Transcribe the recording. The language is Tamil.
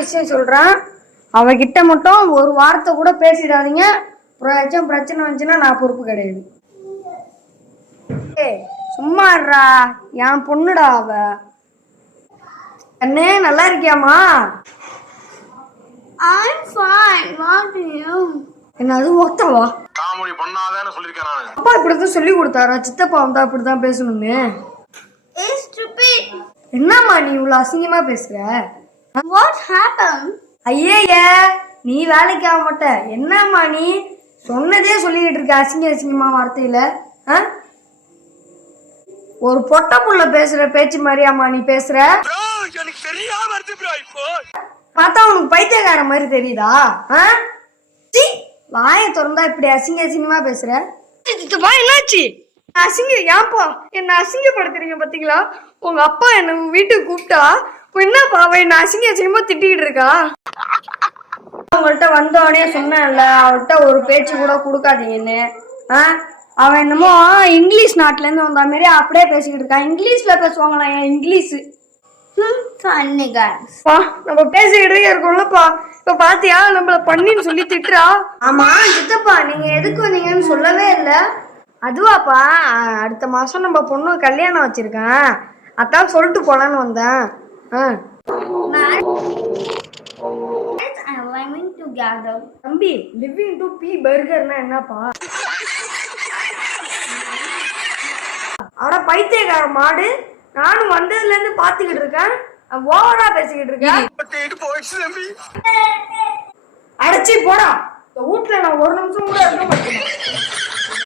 விஷயம் சொல்றேன், அவகிட்ட மட்டும் ஒரு வார்த்தை கூட பேசிடாதீங்க. பிரச்சனை வந்துச்சுன்னா நான் பொறுப்பு கிடையாது. சும்மா இருடா, என் பொண்ணுடா அவ. அண்ணே நல்லா இருக்கியாமா? I'm fine. What do you? என்னது ஓத்தாவா? காமெடி பண்ணாதேன்னு சொல்லிருக்கேன் நானு. அப்பா இப்படிதான் சொல்லி கொடுத்தாரா? சித்தப்பா வந்தா அப்படிதான் பேசணும்னு. It's stupid. என்னம்மா நீ இவ்வளவு அசிங்கமா பேசுற? What happened? ஐயே, நீ வேலைக்கு ஆக மாட்ட. என்னம்மா நீ சொன்னதே சொல்லிக்கிட்டு இருக்க அசிங்கமா வார்த்தையில? ஒரு பொட்ட புள்ள பேசுற பேச்சு மாதிரியாமா நீ பேசுற? பார்த்தா உனக்கு பைத்தியக்கார மாதிரி தெரியுதா? வாயை திறந்தா இப்படி அசிங்கமா பேசுற? என்னாச்சு? ஏன்ப்பா என்ன அசிங்கப்படுத்துறீங்க பாத்தீங்களா? உங்க அப்பா என்ன வீட்டுக்கு கூப்பிட்டா என்னப்பா அவ என்ன அசிங்கமா திட்டிக்கிட்டு இருக்கா? அவங்கள்ட்ட வந்தோடனே சொன்னேன்ல, அவள்கிட்ட ஒரு பேச்சு கூட கொடுக்காதீங்கன்னு. அவன் என்னமோ இங்கிலீஷ் நாட்டுல இருந்து வந்த மாதிரி அப்படியே பேசிக்கிட்டு இருக்கான். இங்கிலீஷ்ல பேசுவாங்களா? என் இங்கிலீஷ் நம்ம பேசிக்கிட்டே இருக்கோம்லப்பா. இப்ப பாத்தியா நம்மள பண்ணின்னு சொல்லி திட்டுறா. ஆமா சித்தப்பா, நீங்க எதுக்கு வந்தீங்கன்னு சொல்லவே இல்ல. அதுவாப்பா, அடுத்த மாசம் நம்ம பொண்ணு கல்யாணம் வச்சிருக்கேன், அதான் சொல்லிட்டு போலான்னு வந்தேன். தம்பி, லிவிங் டு பி பர்கர்னா என்னப்பா? அட பைத்தியக்கார மாடு, நானும் வந்ததுல இருந்து பாத்துக்கிட்டு இருக்கேன், ஓவரா பேசிக்கிட்டு இருக்கேன். அடைச்சி போடா, வீட்டுல நான் ஒரு நிமிஷம் கூட இருக்க மாட்டேன்.